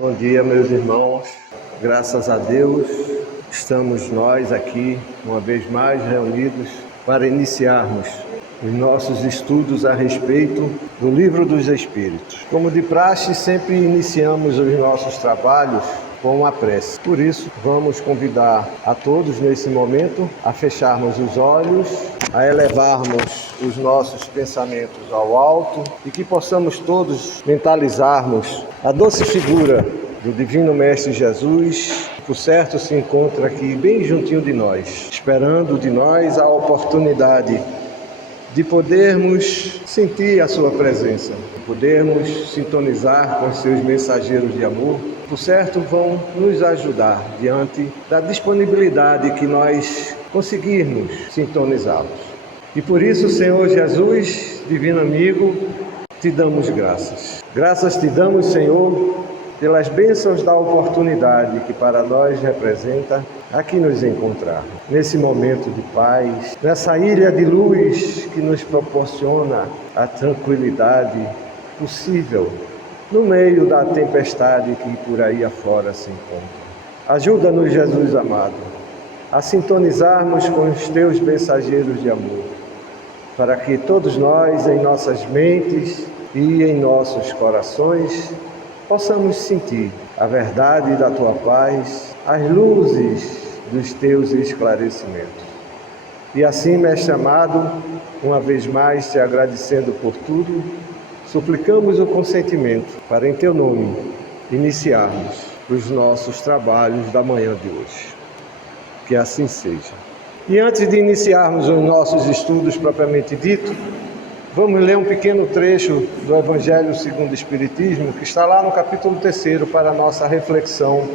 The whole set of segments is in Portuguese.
Bom dia, meus irmãos. Graças a Deus, estamos nós aqui, uma vez mais, reunidos para iniciarmos os nossos estudos a respeito do Livro dos Espíritos. Como de praxe, sempre iniciamos os nossos trabalhos com uma prece. Por isso, vamos convidar a todos nesse momento a fecharmos os olhos, a elevarmos os nossos pensamentos ao alto e que possamos todos mentalizarmos a doce figura do Divino Mestre Jesus, que por certo se encontra aqui bem juntinho de nós, esperando de nós a oportunidade de podermos sentir a sua presença, de podermos sintonizar com os seus mensageiros de amor, por certo vão nos ajudar diante da disponibilidade que nós conseguirmos sintonizá-los. E por isso, Senhor Jesus, divino amigo, te damos graças. Graças te damos, Senhor, pelas bênçãos da oportunidade que para nós representa aqui nos encontrar. Nesse momento de paz, nessa ilha de luz que nos proporciona a tranquilidade possível no meio da tempestade que por aí afora se encontra. Ajuda-nos, Jesus amado, a sintonizarmos com os teus mensageiros de amor, para que todos nós, em nossas mentes e em nossos corações, possamos sentir a verdade da tua paz, as luzes dos teus esclarecimentos. E assim, mestre amado, uma vez mais te agradecendo por tudo, suplicamos o consentimento para, em teu nome, iniciarmos os nossos trabalhos da manhã de hoje. Que assim seja. E antes de iniciarmos os nossos estudos propriamente dito, vamos ler um pequeno trecho do Evangelho segundo o Espiritismo, que está lá no capítulo 3 para a nossa reflexão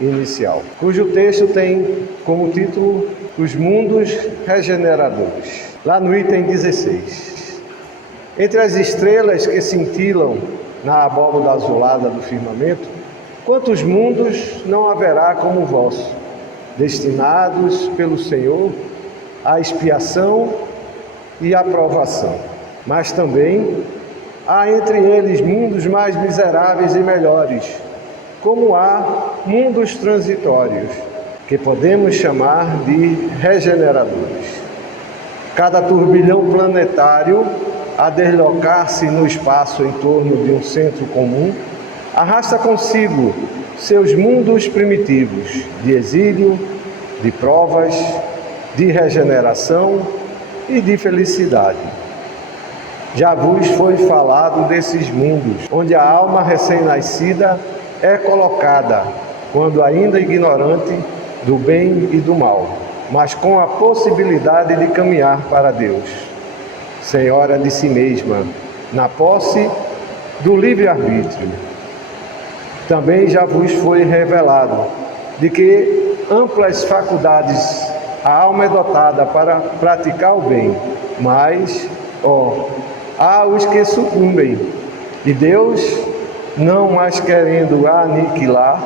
inicial, cujo texto tem como título Os Mundos Regeneradores, lá no item 16. Entre as estrelas que cintilam na abóbada azulada do firmamento, quantos mundos não haverá como o vosso, destinados pelo Senhor à expiação e à provação? Mas também há entre eles mundos mais miseráveis e melhores, como há mundos transitórios, que podemos chamar de regeneradores. Cada turbilhão planetário, a deslocar-se no espaço em torno de um centro comum, arrasta consigo seus mundos primitivos, de exílio, de provas, de regeneração e de felicidade. Já vos foi falado desses mundos, onde a alma recém-nascida é colocada, quando ainda ignorante do bem e do mal, mas com a possibilidade de caminhar para Deus, senhora de si mesma, na posse do livre-arbítrio. Também já vos foi revelado de que amplas faculdades a alma é dotada para praticar o bem, mas, há os que sucumbem, e Deus, não mais querendo aniquilar,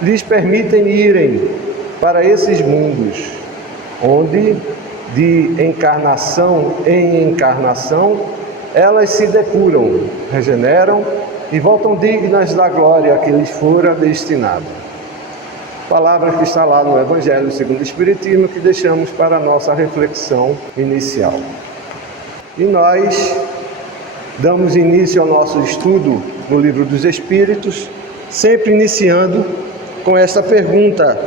lhes permitem irem para esses mundos, onde, de encarnação em encarnação, elas se depuram, regeneram e voltam dignas da glória que lhes fora destinada. Palavra que está lá no Evangelho segundo o Espiritismo, que deixamos para a nossa reflexão inicial. E nós damos início ao nosso estudo no Livro dos Espíritos, sempre iniciando com esta pergunta,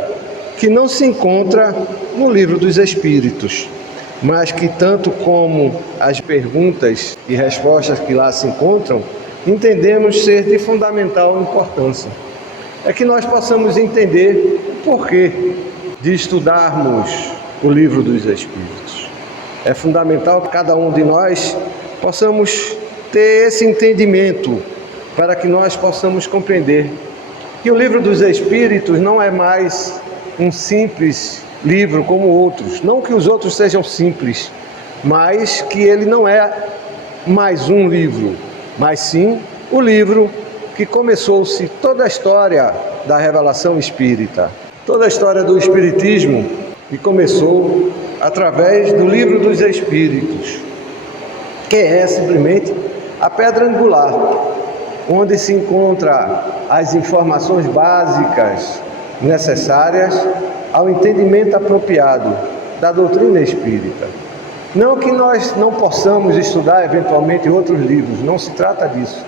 que não se encontra no Livro dos Espíritos, mas que, tanto como as perguntas e respostas que lá se encontram, entendemos ser de fundamental importância. É que nós possamos entender o porquê de estudarmos o Livro dos Espíritos. É fundamental que cada um de nós possamos ter esse entendimento, para que nós possamos compreender que o Livro dos Espíritos não é mais um simples livro como outros. Não que os outros sejam simples, mas que ele não é mais um livro, mas sim o livro que começou-se toda a história da revelação espírita, toda a história do Espiritismo, que começou através do Livro dos Espíritos, que é simplesmente a pedra angular onde se encontra as informações básicas necessárias ao entendimento apropriado da doutrina espírita. Não que nós não possamos estudar eventualmente outros livros, não se trata disso,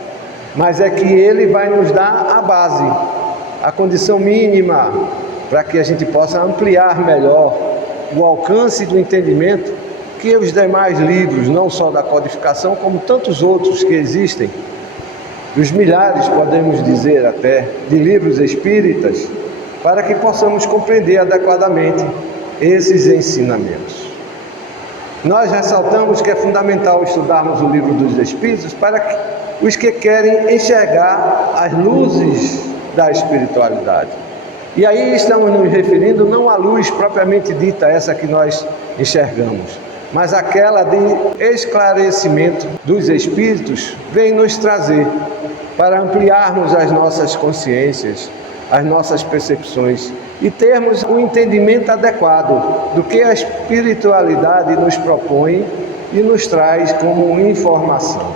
mas é que ele vai nos dar a base, a condição mínima para que a gente possa ampliar melhor o alcance do entendimento que os demais livros, não só da codificação, como tantos outros que existem, os milhares, podemos dizer até, de livros espíritas, para que possamos compreender adequadamente esses ensinamentos. Nós ressaltamos que é fundamental estudarmos o livro dos Espíritos para que os que querem enxergar as luzes da espiritualidade. E aí estamos nos referindo não à luz propriamente dita, essa que nós enxergamos, mas aquela de esclarecimento dos Espíritos vem nos trazer para ampliarmos as nossas consciências, as nossas percepções e termos um entendimento adequado do que a espiritualidade nos propõe e nos traz como informação.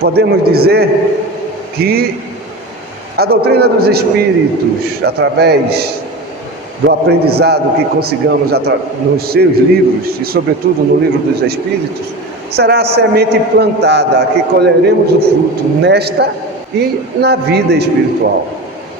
Podemos dizer que a doutrina dos Espíritos, através do aprendizado que consigamos nos seus livros e sobretudo no livro dos Espíritos, será a semente plantada que colheremos o fruto nesta e na vida espiritual.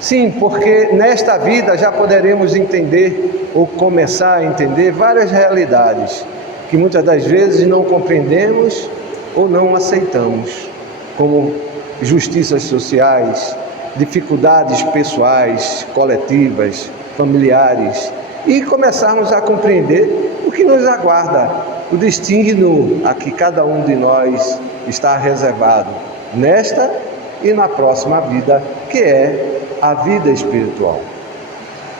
Sim, porque nesta vida já poderemos entender ou começar a entender várias realidades que muitas das vezes não compreendemos ou não aceitamos, como justiças sociais, dificuldades pessoais, coletivas, familiares, e começarmos a compreender o que nos aguarda, o destino a que cada um de nós está reservado nesta e na próxima vida, que é a vida espiritual.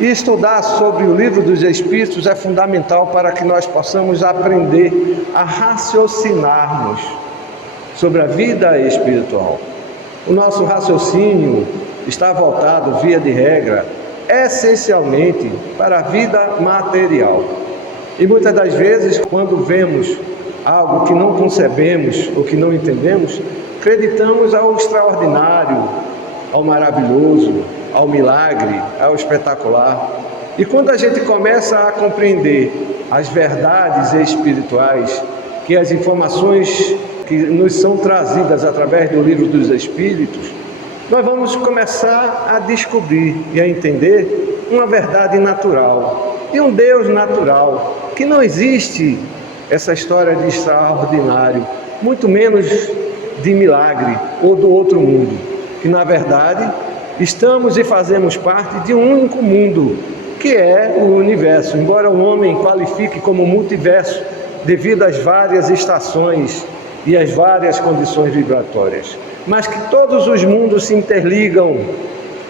E estudar sobre o livro dos Espíritos é fundamental para que nós possamos aprender a raciocinarmos sobre a vida espiritual. O nosso raciocínio está voltado, via de regra, essencialmente para a vida material. E muitas das vezes, quando vemos algo que não concebemos ou que não entendemos, acreditamos ao extraordinário, ao maravilhoso, ao milagre, ao espetacular. E quando a gente começa a compreender as verdades espirituais, que as informações que nos são trazidas através do livro dos Espíritos, nós vamos começar a descobrir e a entender uma verdade natural, de um Deus natural, que não existe essa história de extraordinário, muito menos de milagre ou do outro mundo, que na verdade estamos e fazemos parte de um único mundo, que é o universo, embora o homem qualifique como multiverso devido às várias estações e às várias condições vibratórias, mas que todos os mundos se interligam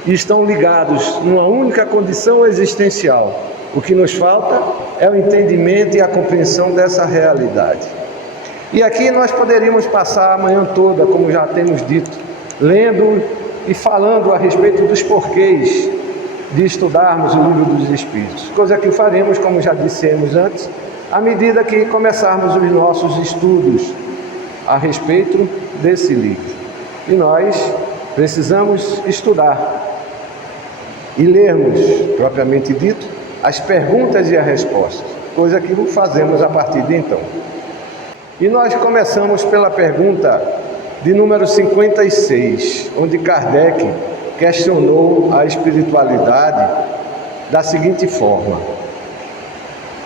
e estão ligados numa única condição existencial. O que nos falta é o entendimento e a compreensão dessa realidade. E aqui nós poderíamos passar a manhã toda, como já temos dito, lendo e falando a respeito dos porquês de estudarmos o livro dos Espíritos, coisa que faremos, como já dissemos antes, à medida que começarmos os nossos estudos a respeito desse livro. E nós precisamos estudar e lermos, propriamente dito, as perguntas e as respostas, coisa que fazemos a partir de então. E nós começamos pela pergunta de número 56, onde Kardec questionou a espiritualidade da seguinte forma: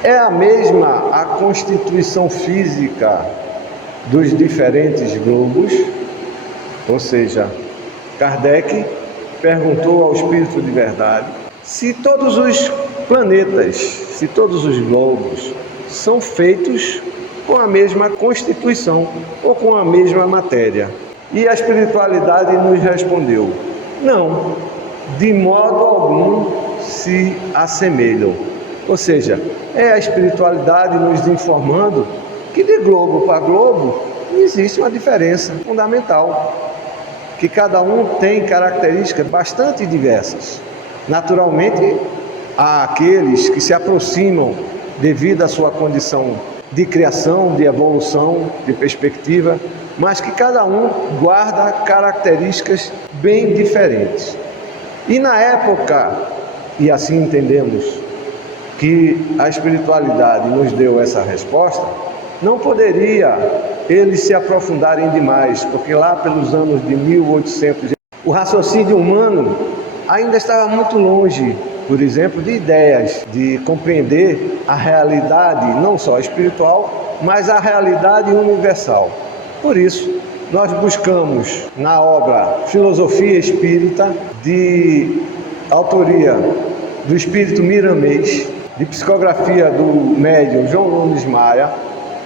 é a mesma a constituição física dos diferentes globos? Ou seja, Kardec perguntou ao Espírito de Verdade se todos os planetas, se todos os globos são feitos com a mesma constituição ou com a mesma matéria. E a espiritualidade nos respondeu: não, de modo algum se assemelham. Ou seja, é a espiritualidade nos informando que de globo para globo existe uma diferença fundamental, que cada um tem características bastante diversas. Naturalmente, há aqueles que se aproximam devido à sua condição de criação, de evolução, de perspectiva, mas que cada um guarda características bem diferentes. E na época, e assim entendemos que a espiritualidade nos deu essa resposta, não poderia eles se aprofundarem demais, porque lá pelos anos de 1800, o raciocínio humano ainda estava muito longe, por exemplo, de ideias, de compreender a realidade não só espiritual, mas a realidade universal. Por isso, nós buscamos na obra Filosofia Espírita, de autoria do espírito Miramês, de psicografia do médium João Nunes Maia,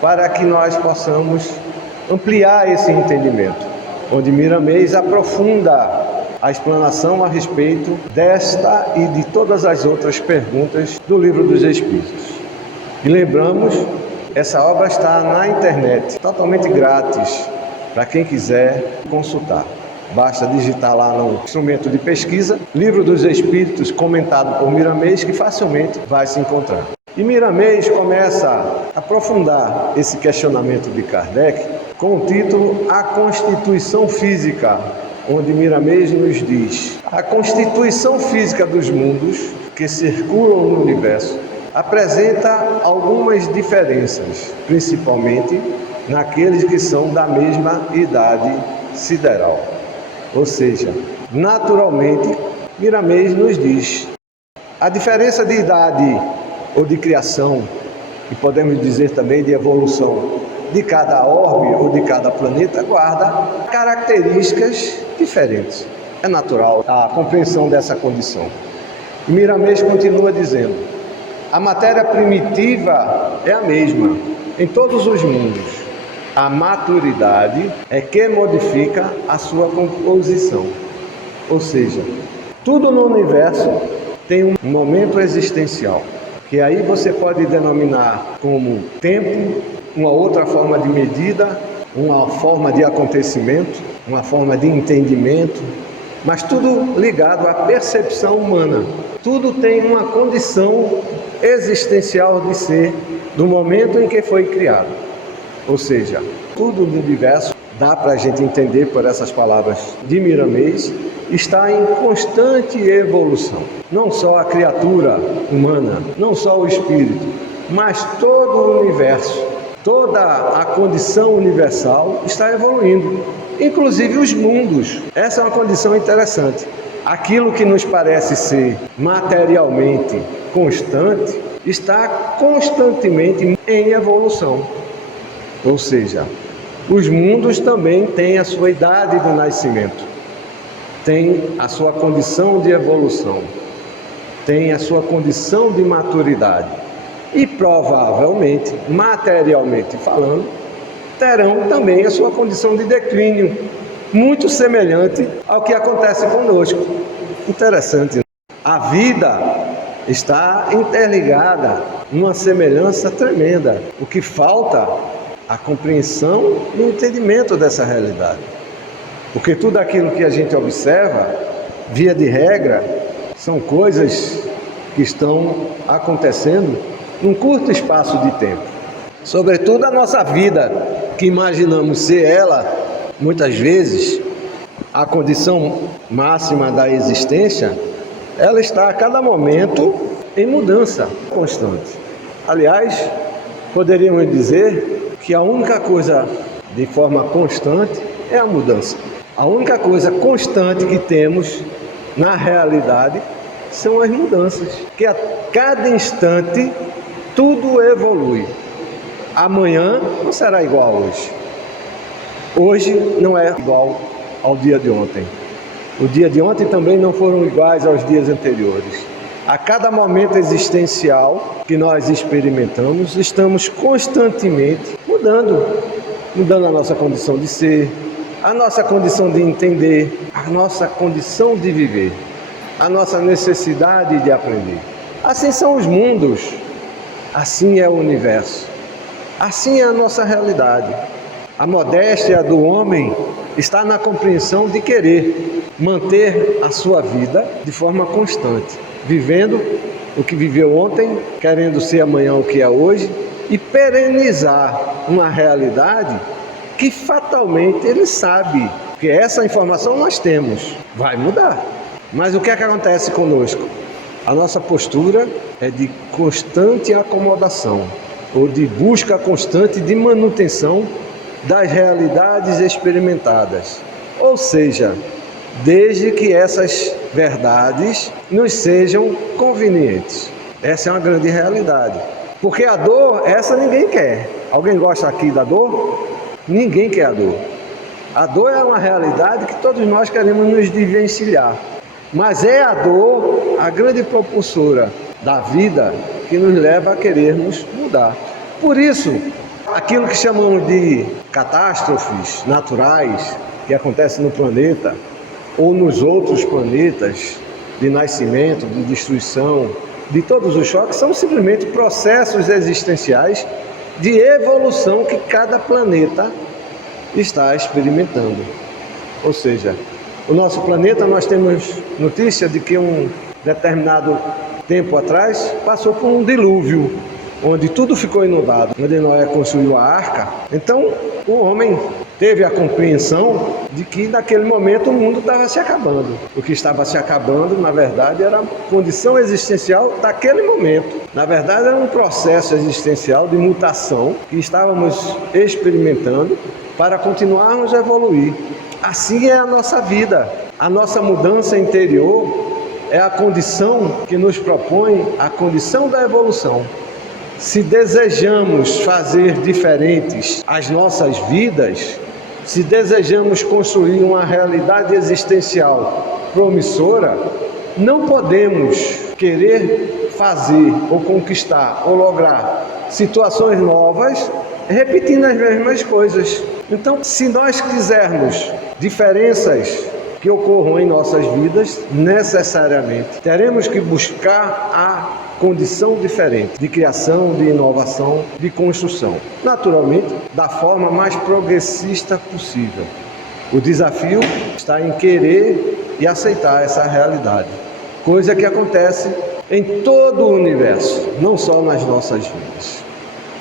para que nós possamos ampliar esse entendimento, onde Miramês aprofunda a explanação a respeito desta e de todas as outras perguntas do Livro dos Espíritos. E lembramos, essa obra está na internet, totalmente grátis, para quem quiser consultar. Basta digitar lá no instrumento de pesquisa, Livro dos Espíritos, comentado por Miramês, que facilmente vai se encontrar. E Miramês começa a aprofundar esse questionamento de Kardec com o título A Constituição Física, onde Miramês nos diz: a constituição física dos mundos que circulam no universo apresenta algumas diferenças, principalmente naqueles que são da mesma idade sideral. Ou seja, naturalmente, Miramês nos diz: a diferença de idade ou de criação, e podemos dizer também de evolução, de cada orbe ou de cada planeta, guarda características diferentes. É natural a compreensão dessa condição. E Miramês continua dizendo: a matéria primitiva é a mesma em todos os mundos. A maturidade é que modifica a sua composição. Ou seja, tudo no universo tem um momento existencial, que aí você pode denominar como tempo, uma outra forma de medida, uma forma de acontecimento, uma forma de entendimento, mas tudo ligado à percepção humana. Tudo tem uma condição existencial de ser do momento em que foi criado. Ou seja, tudo no universo, dá para a gente entender por essas palavras de Miramês, está em constante evolução. Não só a criatura humana, não só o espírito, mas todo o universo, toda a condição universal está evoluindo, inclusive os mundos. Essa é uma condição interessante. Aquilo que nos parece ser materialmente constante está constantemente em evolução. Ou seja, os mundos também têm a sua idade do nascimento, têm a sua condição de evolução, têm a sua condição de maturidade e provavelmente, materialmente falando, terão também a sua condição de declínio, muito semelhante ao que acontece conosco. Interessante, né? A vida está interligada, uma semelhança tremenda. O que falta a compreensão e o entendimento dessa realidade. Porque tudo aquilo que a gente observa, via de regra, são coisas que estão acontecendo num curto espaço de tempo. Sobretudo a nossa vida, que imaginamos ser ela, muitas vezes, a condição máxima da existência, ela está a cada momento em mudança constante. Aliás, poderíamos dizer que a única coisa de forma constante é a mudança. A única coisa constante que temos na realidade são as mudanças, que a cada instante tudo evolui. Amanhã não será igual a hoje. Hoje não é igual ao dia de ontem. O dia de ontem também não foram iguais aos dias anteriores. A cada momento existencial que nós experimentamos, estamos constantemente mudando a nossa condição de ser, a nossa condição de entender, a nossa condição de viver, a nossa necessidade de aprender. Assim são os mundos, assim é o universo, assim é a nossa realidade. A modéstia do homem está na compreensão de querer manter a sua vida de forma constante, vivendo o que viveu ontem, querendo ser amanhã o que é hoje, e perenizar uma realidade que fatalmente ele sabe que essa informação nós temos, vai mudar. Mas o que é que acontece conosco? A nossa postura é de constante acomodação, ou de busca constante de manutenção das realidades experimentadas. Ou seja, desde que essas verdades nos sejam convenientes. Essa é uma grande realidade. Porque a dor, essa ninguém quer. Alguém gosta aqui da dor? Ninguém quer a dor. A dor é uma realidade que todos nós queremos nos desvencilhar. Mas é a dor a grande propulsora da vida que nos leva a querermos mudar. Por isso, aquilo que chamamos de catástrofes naturais que acontecem no planeta ou nos outros planetas, de nascimento, de destruição, de todos os choques, são simplesmente processos existenciais de evolução que cada planeta está experimentando. Ou seja, o nosso planeta, nós temos notícia de que um determinado tempo atrás passou por um dilúvio, onde tudo ficou inundado, onde Noé construiu a arca. Então, o homem teve a compreensão de que naquele momento o mundo estava se acabando. O que estava se acabando, na verdade, era a condição existencial daquele momento. Na verdade, era um processo existencial de mutação que estávamos experimentando para continuarmos a evoluir. Assim é a nossa vida. A nossa mudança interior é a condição que nos propõe a condição da evolução. Se desejamos fazer diferentes as nossas vidas, se desejamos construir uma realidade existencial promissora, não podemos querer fazer ou conquistar ou lograr situações novas repetindo as mesmas coisas. Então, se nós quisermos diferenças que ocorram em nossas vidas, necessariamente teremos que buscar a condição diferente de criação, de inovação, de construção. Naturalmente, da forma mais progressista possível. O desafio está em querer e aceitar essa realidade, coisa que acontece em todo o universo, não só nas nossas vidas.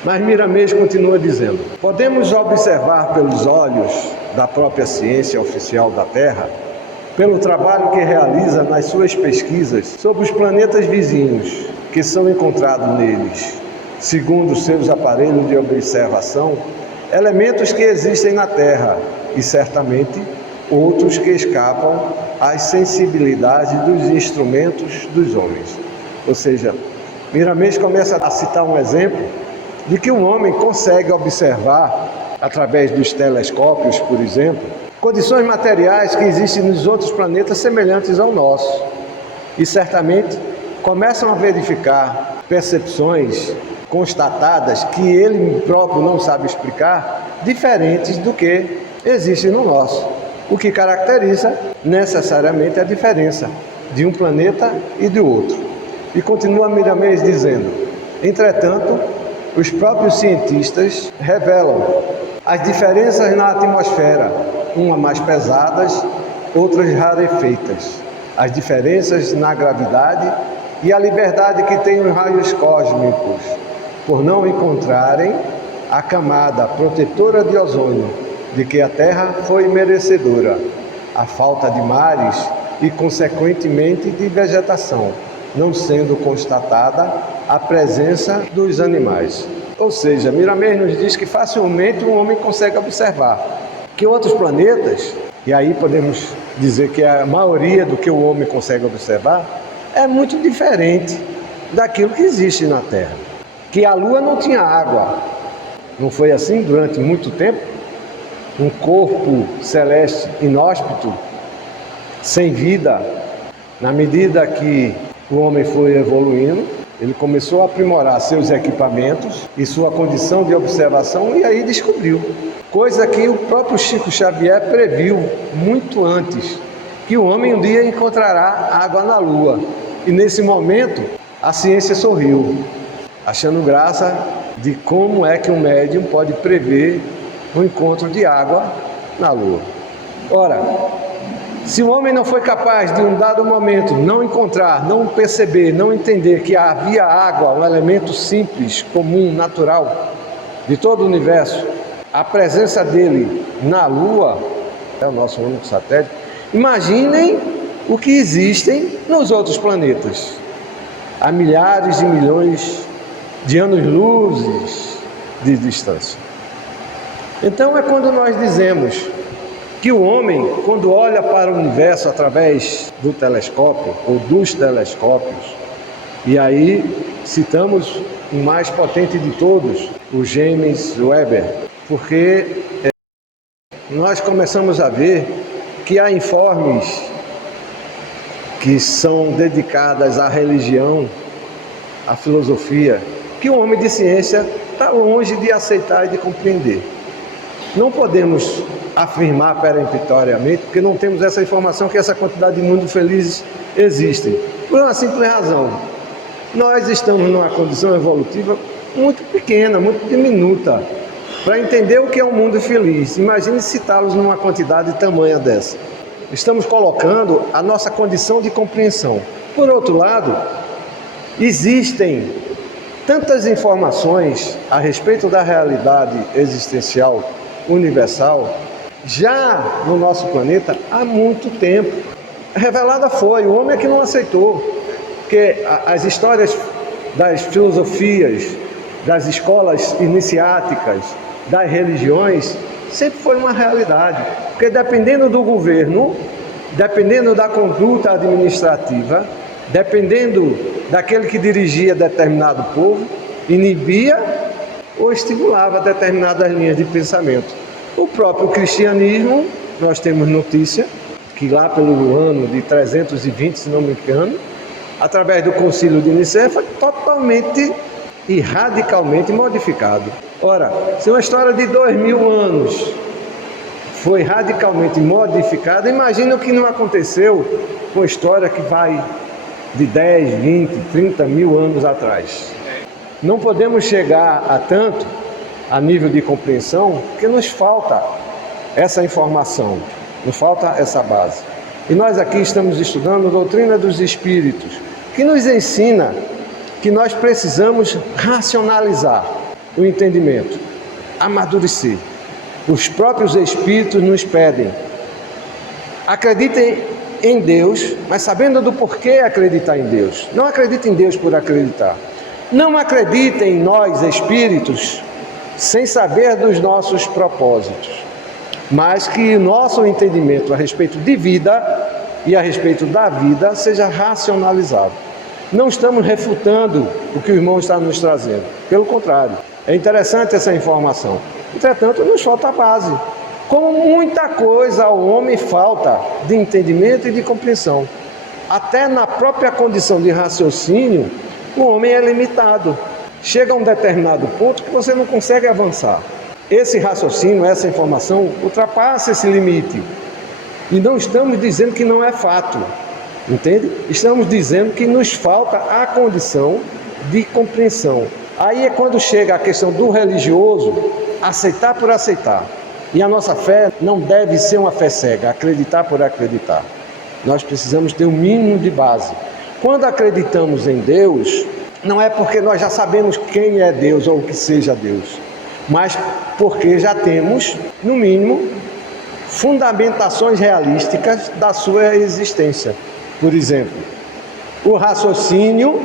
Mas Miramês continua dizendo: podemos observar pelos olhos da própria ciência oficial da Terra, pelo trabalho que realiza nas suas pesquisas sobre os planetas vizinhos que são encontrados neles, segundo seus aparelhos de observação, elementos que existem na Terra e certamente outros que escapam às sensibilidades dos instrumentos dos homens. Ou seja, Miramês começa a citar um exemplo de que um homem consegue observar, através dos telescópios, por exemplo, condições materiais que existem nos outros planetas semelhantes ao nosso. E certamente começam a verificar percepções constatadas que ele próprio não sabe explicar, diferentes do que existe no nosso. O que caracteriza necessariamente a diferença de um planeta e do outro. E continua Miramês dizendo: entretanto, os próprios cientistas revelam as diferenças na atmosfera, umas mais pesadas, outras rarefeitas, as diferenças na gravidade e a liberdade que tem os raios cósmicos, por não encontrarem a camada protetora de ozônio, de que a Terra foi merecedora, a falta de mares e, consequentemente, de vegetação, não sendo constatada a presença dos animais. Ou seja, Miramês nos diz que facilmente o homem consegue observar que outros planetas, e aí podemos dizer que a maioria do que o homem consegue observar, é muito diferente daquilo que existe na Terra. Que a Lua não tinha água. Não foi assim durante muito tempo? Um corpo celeste inóspito, sem vida. Na medida que o homem foi evoluindo, ele começou a aprimorar seus equipamentos e sua condição de observação, e aí descobriu. Coisa que o próprio Chico Xavier previu muito antes, que o homem um dia encontrará água na Lua. E nesse momento, a ciência sorriu, achando graça de como é que um médium pode prever o encontro de água na Lua. Ora, se o homem não foi capaz de um dado momento não encontrar, não perceber, não entender que havia água, um elemento simples, comum, natural, de todo o universo, a presença dele na Lua, é o nosso único satélite, imaginem o que existem nos outros planetas, a milhares de milhões de anos-luzes de distância. Então é quando nós dizemos que o homem, quando olha para o universo através do telescópio ou dos telescópios, e aí citamos o mais potente de todos, o James Webb, porque nós começamos a ver que há informes que são dedicados à religião, à filosofia, que o homem de ciência está longe de aceitar e de compreender. Não podemos afirmar peremptoriamente, porque não temos essa informação que essa quantidade de mundos felizes existem. Por uma simples razão. Nós estamos numa condição evolutiva muito pequena, muito diminuta, para entender o que é um mundo feliz. Imagine citá-los numa quantidade tamanha dessa. Estamos colocando a nossa condição de compreensão. Por outro lado, existem tantas informações a respeito da realidade existencial universal, já no nosso planeta, há muito tempo. Revelada foi, o homem é que não aceitou. Porque as histórias das filosofias, das escolas iniciáticas, das religiões, sempre foi uma realidade. Porque dependendo do governo, dependendo da conduta administrativa, dependendo daquele que dirigia determinado povo, inibia ou estimulava determinadas linhas de pensamento. O próprio cristianismo, nós temos notícia, que lá pelo ano de 320, se não me engano, através do Concílio de Nicéia, foi totalmente e radicalmente modificado. Ora, se uma história de 2000 anos foi radicalmente modificada, imagina o que não aconteceu com a história que vai de 10, 20, 30 mil anos atrás. Não podemos chegar a tanto, a nível de compreensão, porque nos falta essa informação, nos falta essa base. E nós aqui estamos estudando a doutrina dos espíritos, que nos ensina que nós precisamos racionalizar o entendimento, amadurecer. Os próprios espíritos nos pedem, acreditem em Deus, mas sabendo do porquê acreditar em Deus. Não acreditem em Deus por acreditar. Não acreditem em nós, espíritos, sem saber dos nossos propósitos, mas que o nosso entendimento a respeito de vida e a respeito da vida seja racionalizado. Não estamos refutando o que o irmão está nos trazendo, pelo contrário, é interessante essa informação. Entretanto, nos falta a base. Como muita coisa ao homem falta de entendimento e de compreensão. Até na própria condição de raciocínio, o homem é limitado. Chega a um determinado ponto que você não consegue avançar. Esse raciocínio, essa informação, ultrapassa esse limite. E não estamos dizendo que não é fato, entende? Estamos dizendo que nos falta a condição de compreensão. Aí é quando chega a questão do religioso, aceitar por aceitar. E a nossa fé não deve ser uma fé cega, acreditar por acreditar. Nós precisamos ter um mínimo de base. Quando acreditamos em Deus, não é porque nós já sabemos quem é Deus ou o que seja Deus, mas porque já temos, no mínimo, fundamentações realísticas da sua existência. Por exemplo, o raciocínio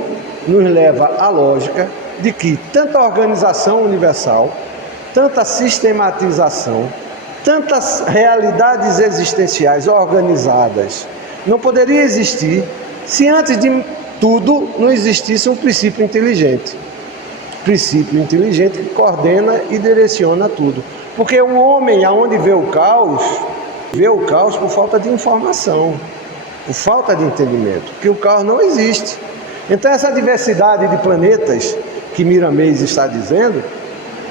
nos leva à lógica de que tanta organização universal, tanta sistematização, tantas realidades existenciais organizadas não poderia existir se antes de tudo não existisse um princípio inteligente. Princípio inteligente que coordena e direciona tudo. Porque o homem, aonde vê o caos por falta de informação, por falta de entendimento, porque o caos não existe. Então essa diversidade de planetas que Miramês está dizendo,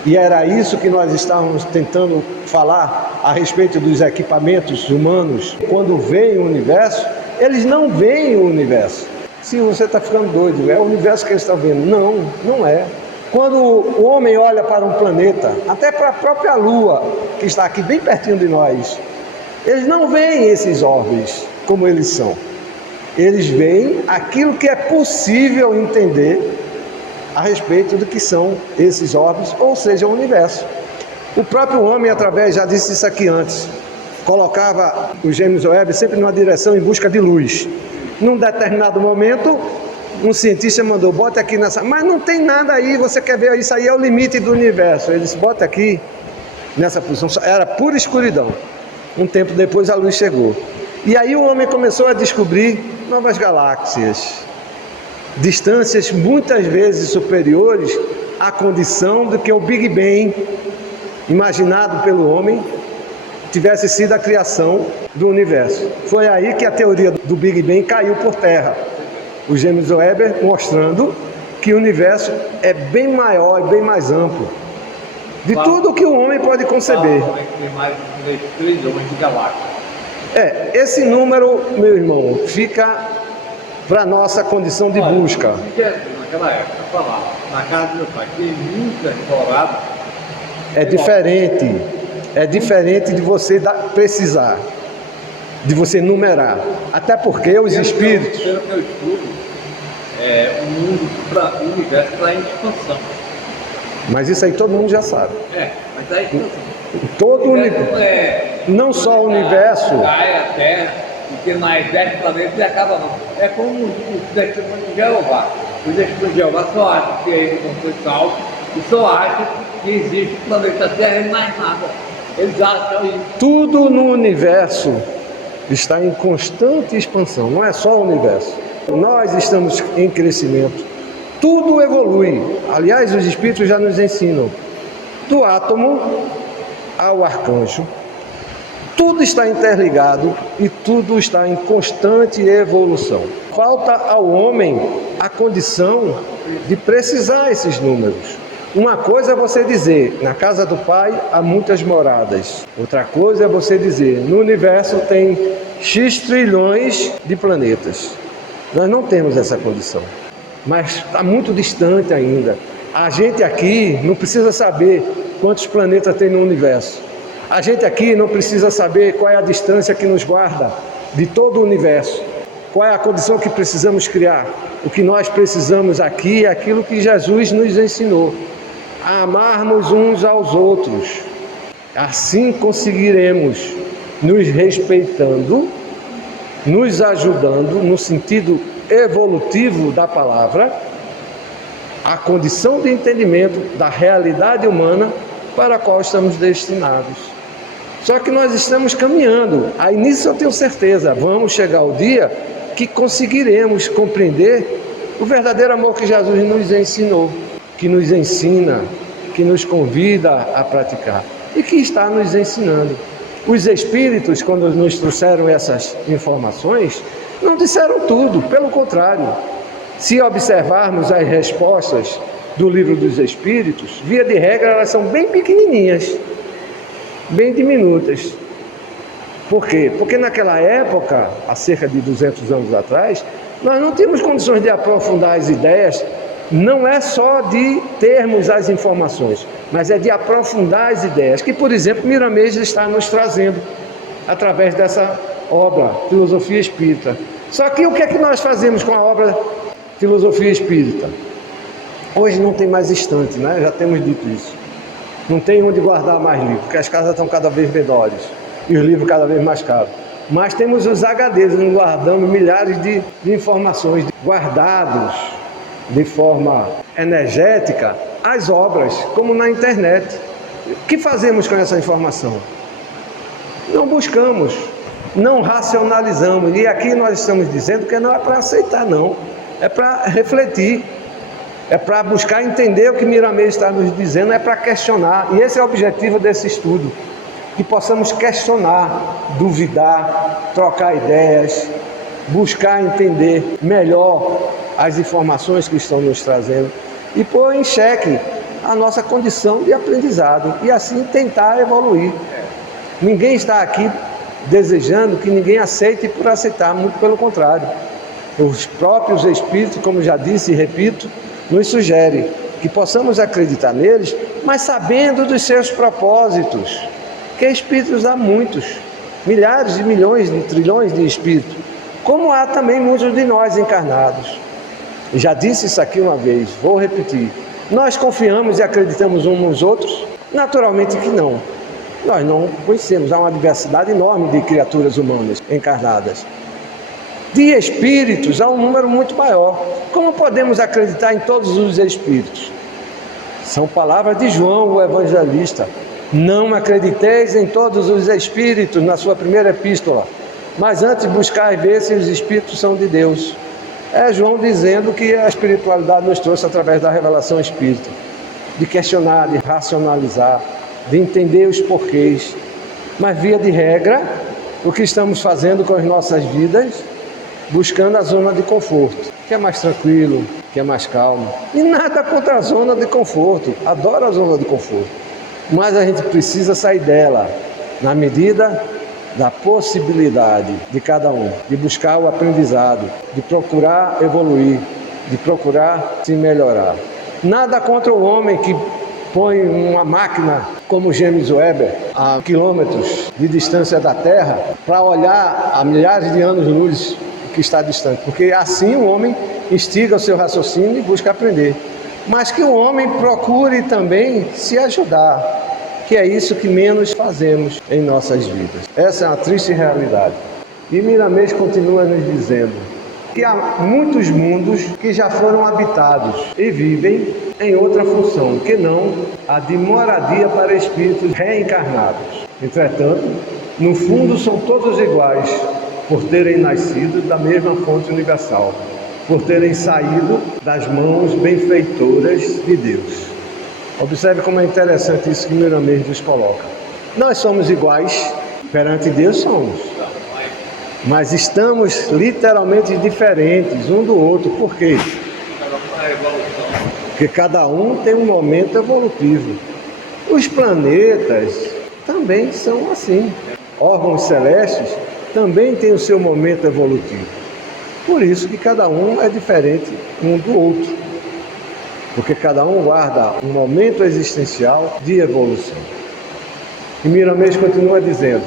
e era isso que nós estávamos tentando falar a respeito dos equipamentos humanos, quando veem o universo, eles não veem o universo. Se você está ficando doido, é o universo que eles estão vendo. Não, não é. Quando o homem olha para um planeta, até para a própria Lua, que está aqui bem pertinho de nós, eles não veem esses orbes como eles são. Eles veem aquilo que é possível entender a respeito do que são esses orbes, ou seja, o universo. O próprio homem, através, já disse isso aqui antes, colocava o James Webb sempre numa direção em busca de luz. Num determinado momento, um cientista mandou, bota aqui nessa... Mas não tem nada aí, você quer ver? Isso aí é o limite do universo. Ele disse, bota aqui nessa posição. Era pura escuridão. Um tempo depois a luz chegou. E aí o homem começou a descobrir novas galáxias. Distâncias muitas vezes superiores à condição do que o Big Bang, imaginado pelo homem, tivesse sido a criação do universo. Foi aí que a teoria do Big Bang caiu por terra. O James Webb mostrando que o universo é bem maior e bem mais amplo de tudo que o homem pode conceber. Tem mais de 3 trilhões de galáxias. Esse número, meu irmão, fica para a nossa condição de busca. Naquela época, falava, na casa do meu pai, tem muita explorada. É diferente de você precisar, de você numerar. Até porque os espíritos... Pelo que eu estudo, o universo está em expansão. Mas isso aí todo mundo já sabe. Mas está em expansão. Todo o universo. Não só o universo. Cai a Terra, porque mais 10 planetas e acaba não. É como os testemunhos de Jeová. Os testemunhos de Jeová só acham que eles vão ser salvos e só acham que existe o planeta Terra e mais nada. Eles acham isso. Tudo no universo está em constante expansão, não é só o universo. Nós estamos em crescimento. Tudo evolui. Aliás, os espíritos já nos ensinam. Do átomo ao arcanjo, tudo está interligado e tudo está em constante evolução. Falta ao homem a condição de precisar esses números. Uma coisa é você dizer, na casa do Pai há muitas moradas. Outra coisa é você dizer, no universo tem X trilhões de planetas. Nós não temos essa condição, mas está muito distante ainda. A gente aqui não precisa saber quantos planetas tem no universo. A gente aqui não precisa saber qual é a distância que nos guarda de todo o universo. Qual é a condição que precisamos criar. O que nós precisamos aqui é aquilo que Jesus nos ensinou. A amarmos uns aos outros. Assim conseguiremos, nos respeitando, nos ajudando no sentido evolutivo da palavra, a condição de entendimento da realidade humana para a qual estamos destinados. Só que nós estamos caminhando. Aí nisso eu tenho certeza, vamos chegar ao dia que conseguiremos compreender o verdadeiro amor que Jesus nos ensinou, que nos ensina, que nos convida a praticar e que está nos ensinando. Os espíritos, quando nos trouxeram essas informações, não disseram tudo, pelo contrário. Se observarmos as respostas do livro dos Espíritos, via de regra elas são bem pequenininhas, bem diminutas. Por quê? Porque naquela época, há cerca de 200 anos atrás, nós não tínhamos condições de aprofundar as ideias. Não é só de termos as informações, mas é de aprofundar as ideias, que, por exemplo, Miramês está nos trazendo através dessa obra, Filosofia Espírita. Só que o que é que nós fazemos com a obra Filosofia Espírita? Hoje não tem mais estante, né? Já temos dito isso. Não tem onde guardar mais livros, porque as casas estão cada vez menores e os livros cada vez mais caros. Mas temos os HDs, guardando milhares de informações guardados de forma energética as obras, como na internet. O que fazemos com essa informação? Não buscamos, não racionalizamos. E aqui nós estamos dizendo que não é para aceitar, não. É para refletir. É para buscar entender o que Miramês está nos dizendo, é para questionar. E esse é o objetivo desse estudo. Que possamos questionar, duvidar, trocar ideias, buscar entender melhor as informações que estão nos trazendo e pôr em xeque a nossa condição de aprendizado e assim tentar evoluir. Ninguém está aqui desejando que ninguém aceite por aceitar, muito pelo contrário. Os próprios Espíritos, como já disse e repito, nos sugerem que possamos acreditar neles, mas sabendo dos seus propósitos, que Espíritos há muitos, milhares de milhões, de trilhões de Espíritos, como há também muitos de nós encarnados. Já disse isso aqui uma vez, vou repetir. Nós confiamos e acreditamos uns nos outros, Naturalmente que não. Nós não conhecemos, há uma diversidade enorme de criaturas humanas encarnadas. De espíritos, há um número muito maior. Como podemos acreditar em todos os espíritos? São palavras de João, o evangelista. Não acrediteis em todos os espíritos, na sua primeira epístola, mas antes buscar ver se os espíritos são de Deus. É João dizendo que a espiritualidade nos trouxe através da revelação espírita, de questionar, de racionalizar, de entender os porquês. Mas, via de regra, o que estamos fazendo com as nossas vidas, buscando a zona de conforto, que é mais tranquilo, que é mais calmo. E nada contra a zona de conforto, adoro a zona de conforto. Mas a gente precisa sair dela, na medida da possibilidade de cada um, de buscar o aprendizado, de procurar evoluir, de procurar se melhorar. Nada contra o homem que põe uma máquina como James Webb a quilômetros de distância da Terra para olhar a milhares de anos-luz que está distante, porque assim o homem instiga o seu raciocínio e busca aprender. Mas que o homem procure também se ajudar, que é isso que menos fazemos em nossas vidas. Essa é uma triste realidade. E Miramês continua nos dizendo que há muitos mundos que já foram habitados e vivem em outra função, que não a de moradia para espíritos reencarnados. Entretanto, no fundo são todos iguais, por terem nascido da mesma fonte universal, por terem saído das mãos benfeitoras de Deus. Observe como é interessante isso que Miramês nos coloca. Nós somos iguais, perante Deus somos, mas estamos literalmente diferentes um do outro. Por quê? Porque cada um tem um momento evolutivo. Os planetas também são assim. Órgãos celestes também têm o seu momento evolutivo. Por isso que cada um é diferente um do outro. Porque cada um guarda um momento existencial de evolução. E Miramês continua dizendo: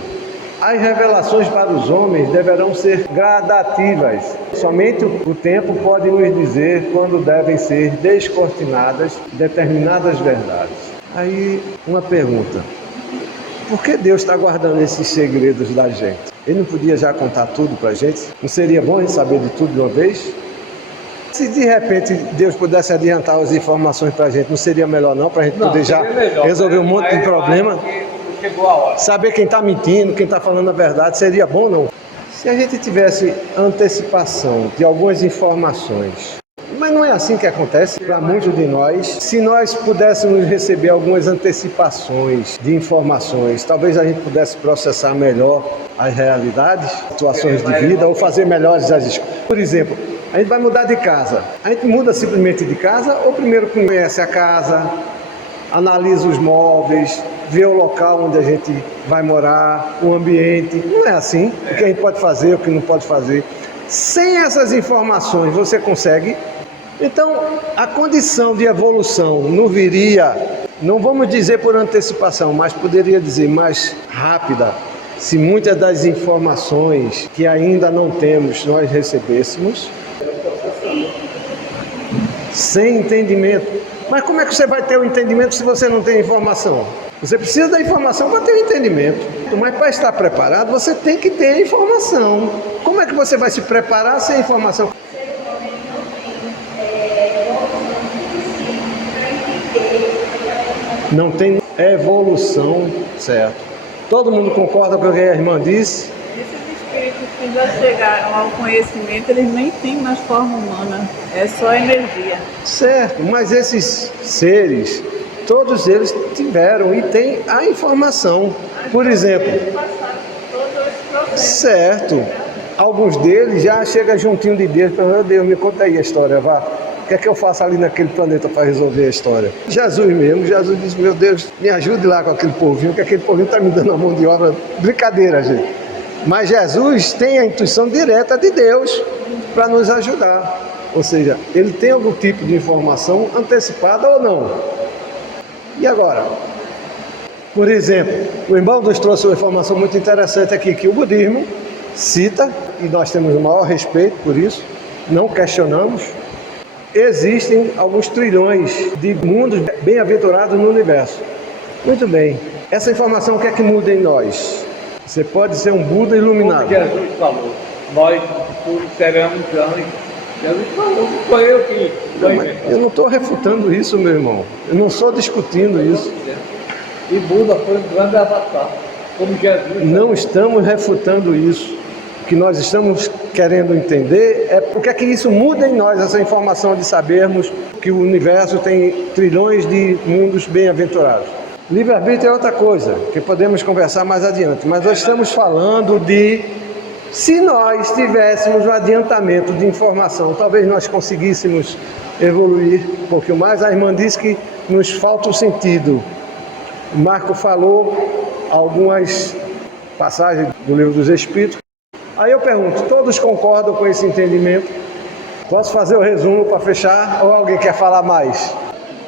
as revelações para os homens deverão ser gradativas. Somente o tempo pode nos dizer quando devem ser descortinadas determinadas verdades. Aí, uma pergunta: por que Deus está guardando esses segredos da gente? Ele não podia já contar tudo para a gente? Não seria bom a gente saber de tudo de uma vez? Se de repente Deus pudesse adiantar as informações para a gente, não seria melhor não? Para a gente poder já resolver um monte de problema? Chegou a hora. Saber quem está mentindo, quem está falando a verdade, seria bom não? Se a gente tivesse antecipação de algumas informações, mas não é assim que acontece para muitos de nós. Se nós pudéssemos receber algumas antecipações de informações, talvez a gente pudesse processar melhor as realidades, situações de vida, ou fazer melhores as escolhas. Por exemplo, a gente vai mudar de casa. A gente muda simplesmente de casa ou primeiro conhece a casa, analisa os móveis, vê o local onde a gente vai morar, o ambiente. Não é assim. O que a gente pode fazer, o que não pode fazer. Sem essas informações você consegue. Então, a condição de evolução não viria, não vamos dizer por antecipação, mas poderia dizer mais rápida, se muitas das informações que ainda não temos nós recebêssemos sem entendimento. Mas como é que você vai ter o entendimento se você não tem informação? Você precisa da informação para ter o entendimento. Mas para estar preparado, você tem que ter a informação. Como é que você vai se preparar sem informação? Não tem evolução, certo? Todo mundo concorda com o que a irmã disse? Esses espíritos que já chegaram ao conhecimento, eles nem têm mais forma humana, é só energia. Certo, mas esses seres, todos eles tiveram e têm a informação. Por exemplo, Eles passaram por todo esse processo. certo, alguns deles já chegam juntinho de Deus, falando: meu Deus, me conta aí a história, vá. O que é que eu faço ali naquele planeta para resolver a história? Jesus mesmo, Jesus disse: meu Deus, me ajude lá com aquele povinho, que aquele povinho está me dando a mão de obra. Brincadeira, gente. Mas Jesus tem a intuição direta de Deus para nos ajudar. Ou seja, ele tem algum tipo de informação antecipada ou não. E agora? Por exemplo, o irmão nos trouxe uma informação muito interessante aqui, que o budismo cita, e nós temos o maior respeito por isso, não questionamos. Existem alguns trilhões de mundos bem-aventurados no universo. Muito bem. Essa informação, o que é que muda em nós? Você pode ser um Buda iluminado. Como Jesus falou, nós no futuro seremos anjos. Jesus falou, não sou eu que estou inventando. Eu não estou refutando isso, meu irmão. Eu não estou discutindo isso. E Buda foi um grande avatar, como Jesus. Não estamos refutando isso. O que nós estamos querendo entender é o que é que isso muda em nós, essa informação de sabermos que o universo tem trilhões de mundos bem-aventurados. Livre-arbítrio é outra coisa, que podemos conversar mais adiante, mas nós estamos falando de se nós tivéssemos um adiantamento de informação, talvez nós conseguíssemos evoluir um pouquinho mais. A irmã disse que nos falta o sentido. O Marco falou algumas passagens do Livro dos Espíritos. Aí eu pergunto, todos concordam com esse entendimento? Posso fazer o resumo para fechar ou alguém quer falar mais?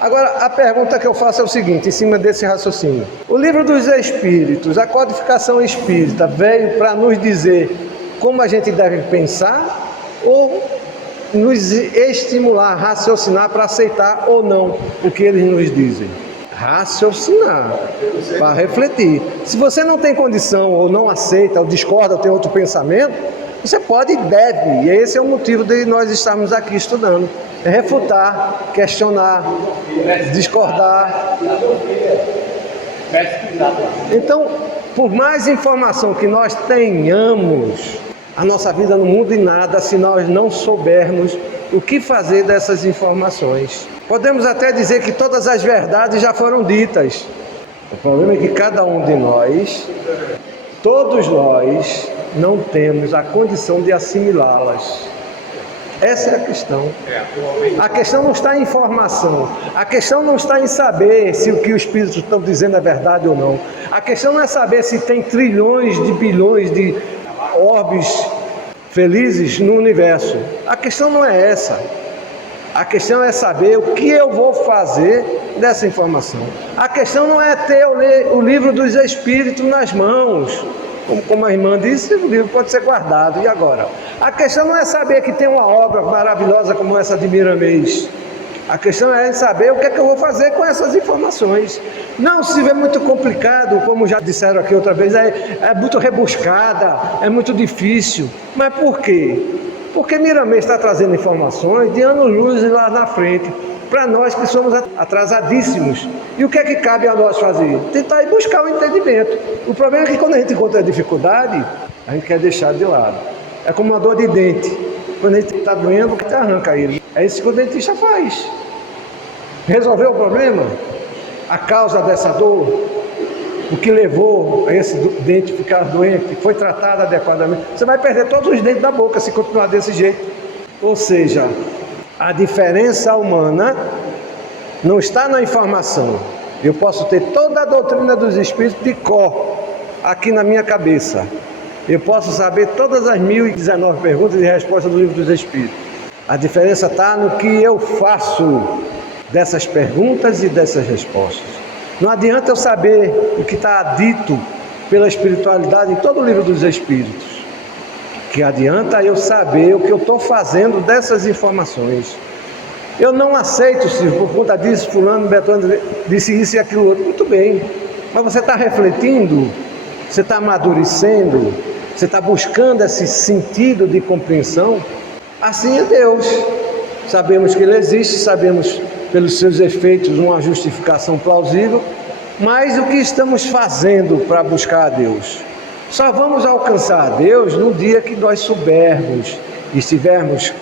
Agora, a pergunta que eu faço é o seguinte, em cima desse raciocínio. O Livro dos Espíritos, a codificação espírita, veio para nos dizer como a gente deve pensar ou nos estimular, raciocinar para aceitar ou não o que eles nos dizem? Raciocinar, para refletir. Se você não tem condição, ou não aceita, ou discorda, ou tem outro pensamento, você pode e deve, e esse é o motivo de nós estarmos aqui estudando. É refutar, questionar, discordar. Então, por mais informação que nós tenhamos, a nossa vida não muda em nada se nós não soubermos o que fazer dessas informações. Podemos até dizer que todas as verdades já foram ditas. O problema é que cada um de nós, todos nós, não temos a condição de assimilá-las. Essa é a questão. A questão não está em informação. A questão não está em saber se o que os espíritos estão dizendo é verdade ou não. A questão não é saber se tem trilhões de bilhões de orbes felizes no universo. A questão não é essa. A questão é saber o que eu vou fazer dessa informação. A questão não é ter o Livro dos Espíritos nas mãos. Como a irmã disse, o livro pode ser guardado. E agora? A questão não é saber que tem uma obra maravilhosa como essa de Miramês. A questão é saber o que é que eu vou fazer com essas informações. Não, se é muito complicado, como já disseram aqui outra vez, é muito rebuscada, é muito difícil. Mas por quê? Porque Miramês está trazendo informações de anos-luz lá na frente, para nós que somos atrasadíssimos. E o que é que cabe a nós fazer? Tentar ir buscar o entendimento. O problema é que quando a gente encontra a dificuldade, a gente quer deixar de lado. É como uma dor de dente. Quando a gente está doendo, você arranca ele. É isso que o dentista faz. Resolveu o problema? A causa dessa dor? O que levou a esse dente ficar doente? Foi tratado adequadamente? Você vai perder todos os dentes da boca se continuar desse jeito. Ou seja, a diferença humana não está na informação. Eu posso ter toda a doutrina dos Espíritos de cor aqui na minha cabeça. Eu posso saber todas as 1019 perguntas e respostas do Livro dos Espíritos. A diferença está no que eu faço dessas perguntas e dessas respostas. Não adianta eu saber o que está dito pela espiritualidade em todo o Livro dos Espíritos. Que adianta eu saber o que eu estou fazendo dessas informações. Eu não aceito se por conta disso fulano, Betânia disse isso e aquilo outro. Muito bem, mas você está refletindo, você está amadurecendo, você está buscando esse sentido de compreensão. Assim é Deus. Sabemos que Ele existe, sabemos pelos seus efeitos uma justificação plausível, mas o que estamos fazendo para buscar a Deus? Só vamos alcançar a Deus no dia que nós soubermos e estivermos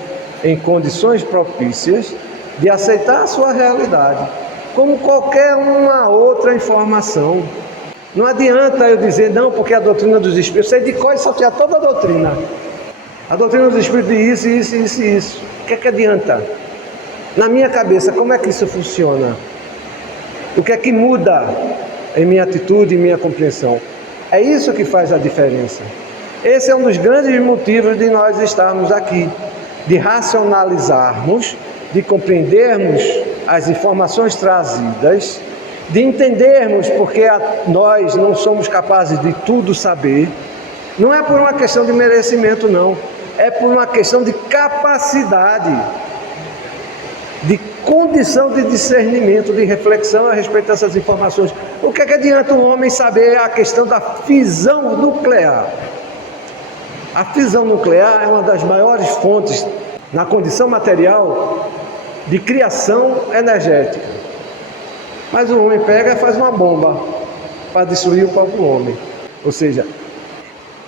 em condições propícias de aceitar a sua realidade, como qualquer uma outra informação. Não adianta eu dizer, não, porque a doutrina dos Espíritos, eu sei de cor e saltear toda a doutrina. A doutrina dos Espíritos diz isso, isso e isso. O que é que adianta? Na minha cabeça, como é que isso funciona? O que é que muda em minha atitude e minha compreensão? É isso que faz a diferença. Esse é um dos grandes motivos de nós estarmos aqui, de racionalizarmos, de compreendermos as informações trazidas, de entendermos porque nós não somos capazes de tudo saber. Não é por uma questão de merecimento, não. É por uma questão de capacidade. de condição de discernimento, de reflexão a respeito dessas informações. O que é que adianta o homem saber a questão da fisão nuclear? A fisão nuclear é uma das maiores fontes, na condição material, de criação energética. Mas o homem pega e faz uma bomba para destruir o próprio homem. Ou seja,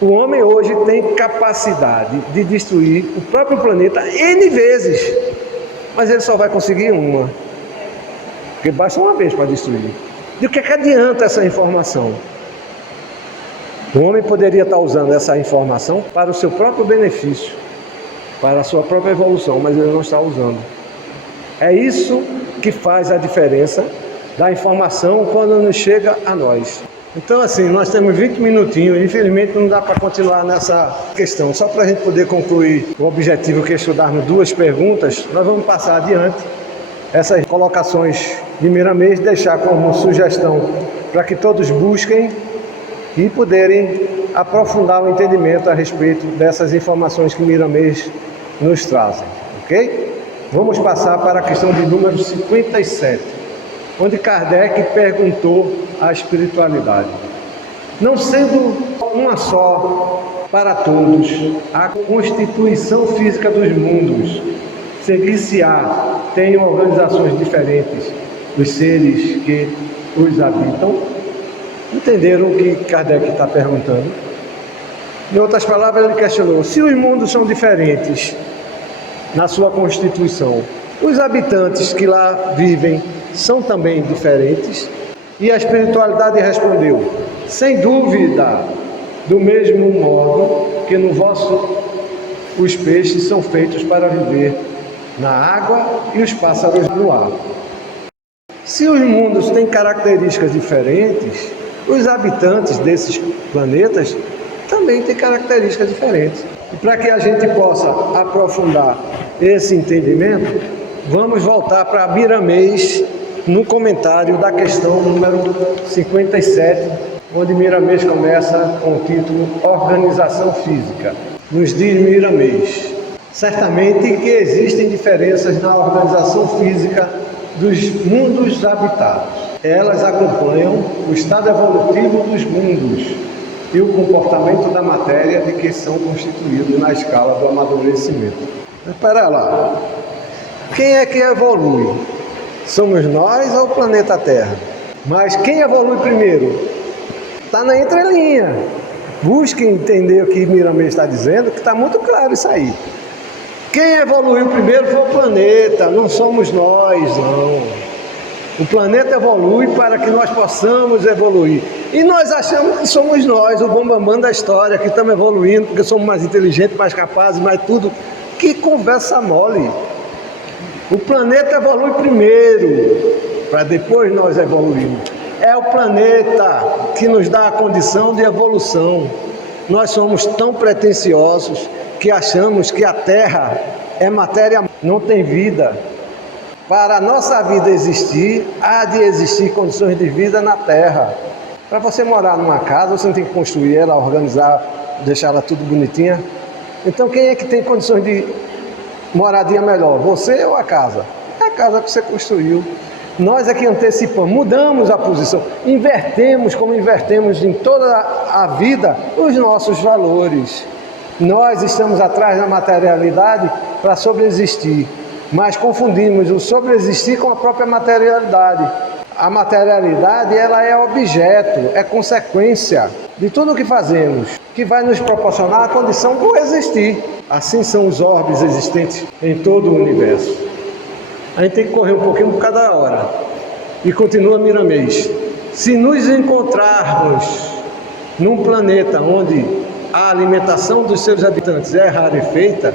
o homem hoje tem capacidade de destruir o próprio planeta N vezes, mas ele só vai conseguir uma, porque basta uma vez para destruir. E o que é que adianta essa informação? O homem poderia estar usando essa informação para o seu próprio benefício, para a sua própria evolução, mas ele não está usando. É isso que faz a diferença da informação quando nos chega a nós. Então, assim, nós temos 20 minutinhos, infelizmente não dá para continuar nessa questão. Só para a gente poder concluir o objetivo, que é estudarmos 2 perguntas, nós vamos passar adiante essas colocações de Miramês, deixar como sugestão para que todos busquem e poderem aprofundar o entendimento a respeito dessas informações que Miramês nos trazem, ok? Vamos passar para a questão de número 57, onde Kardec perguntou a espiritualidade. Não sendo uma só para todos a constituição física dos mundos, seguir-se-á, tem organizações diferentes dos seres que os habitam. Entenderam o que Kardec está perguntando? Em outras palavras, ele questionou: se os mundos são diferentes na sua constituição, os habitantes que lá vivem são também diferentes? E a espiritualidade respondeu: sem dúvida, do mesmo modo que no vosso os peixes são feitos para viver na água e os pássaros no ar. Se os mundos têm características diferentes, os habitantes desses planetas também têm características diferentes. E para que a gente possa aprofundar esse entendimento, vamos voltar para Miramês no comentário da questão número 57, onde Miramês começa com o título Organização Física. Nos diz Miramês: certamente que existem diferenças na organização física dos mundos habitados. Elas acompanham o estado evolutivo dos mundos e o comportamento da matéria de que são constituídos na escala do amadurecimento. Espera lá, quem é que evolui? Somos nós ou o planeta Terra? Mas quem evolui primeiro? Está na entrelinha. Busque entender o que Miramês está dizendo, que está muito claro isso aí. Quem evoluiu primeiro foi o planeta, não somos nós, não. O planeta evolui para que nós possamos evoluir. E nós achamos que somos nós, o bambambam da história, que estamos evoluindo porque somos mais inteligentes, mais capazes, mais tudo. Que conversa mole. O planeta evolui primeiro, para depois nós evoluirmos. É o planeta que nos dá a condição de evolução. Nós somos tão pretensiosos que achamos que a Terra é matéria, não tem vida. Para a nossa vida existir, há de existir condições de vida na Terra. Para você morar numa casa, você não tem que construir ela, organizar, deixar ela tudo bonitinha. Então quem é que tem condições de moradia melhor? Você ou a casa? É a casa que você construiu. Nós é que antecipamos, mudamos a posição, invertemos, como invertemos em toda a vida, os nossos valores. Nós estamos atrás da materialidade para sobreexistir, mas confundimos o sobreexistir com a própria materialidade. A materialidade, ela é objeto, é consequência de tudo o que fazemos, que vai nos proporcionar a condição do existir. Assim são os orbes existentes em todo o universo. A gente tem que correr um pouquinho por cada hora. E continua Miramês: se nos encontrarmos num planeta onde a alimentação dos seus habitantes é rarefeita,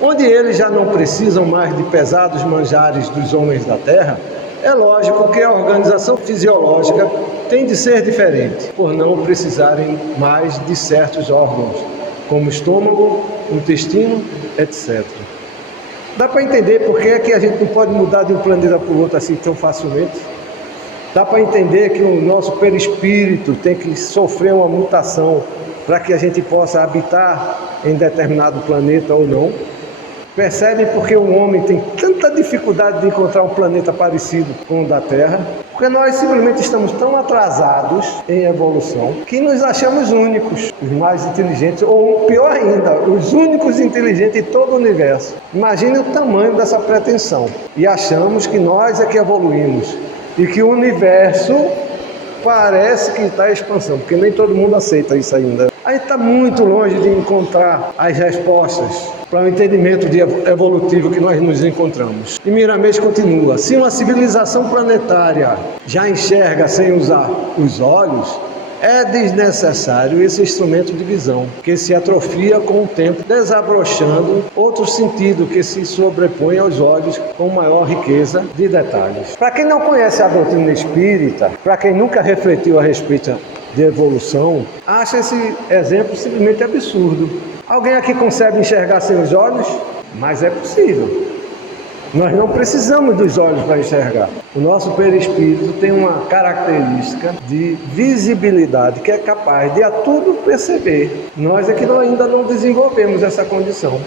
onde eles já não precisam mais de pesados manjares dos homens da Terra, é lógico que a organização fisiológica tem de ser diferente, por não precisarem mais de certos órgãos, como estômago, intestino, etc. Dá para entender por que é que a gente não pode mudar de um planeta para o outro assim tão facilmente? Dá para entender que o nosso perispírito tem que sofrer uma mutação para que a gente possa habitar em determinado planeta ou não? Percebem porque o homem tem tanta dificuldade de encontrar um planeta parecido com o da Terra? Porque nós simplesmente estamos tão atrasados em evolução que nos achamos únicos, os mais inteligentes, ou pior ainda, os únicos inteligentes em todo o universo. Imagine o tamanho dessa pretensão. E achamos que nós é que evoluímos e que o universo parece que está em expansão, porque nem todo mundo aceita isso ainda. A gente está muito longe de encontrar as respostas para o entendimento evolutivo que nós nos encontramos. E Miramês continua: se uma civilização planetária já enxerga sem usar os olhos, é desnecessário esse instrumento de visão, que se atrofia com o tempo, desabrochando outro sentido que se sobrepõe aos olhos com maior riqueza de detalhes. Para quem não conhece a doutrina espírita, para quem nunca refletiu a respeito de evolução, acha esse exemplo simplesmente absurdo. Alguém aqui consegue enxergar sem os olhos? Mas é possível. Nós não precisamos dos olhos para enxergar. O nosso perispírito tem uma característica de visibilidade que é capaz de a tudo perceber. Nós é que ainda não desenvolvemos essa condição.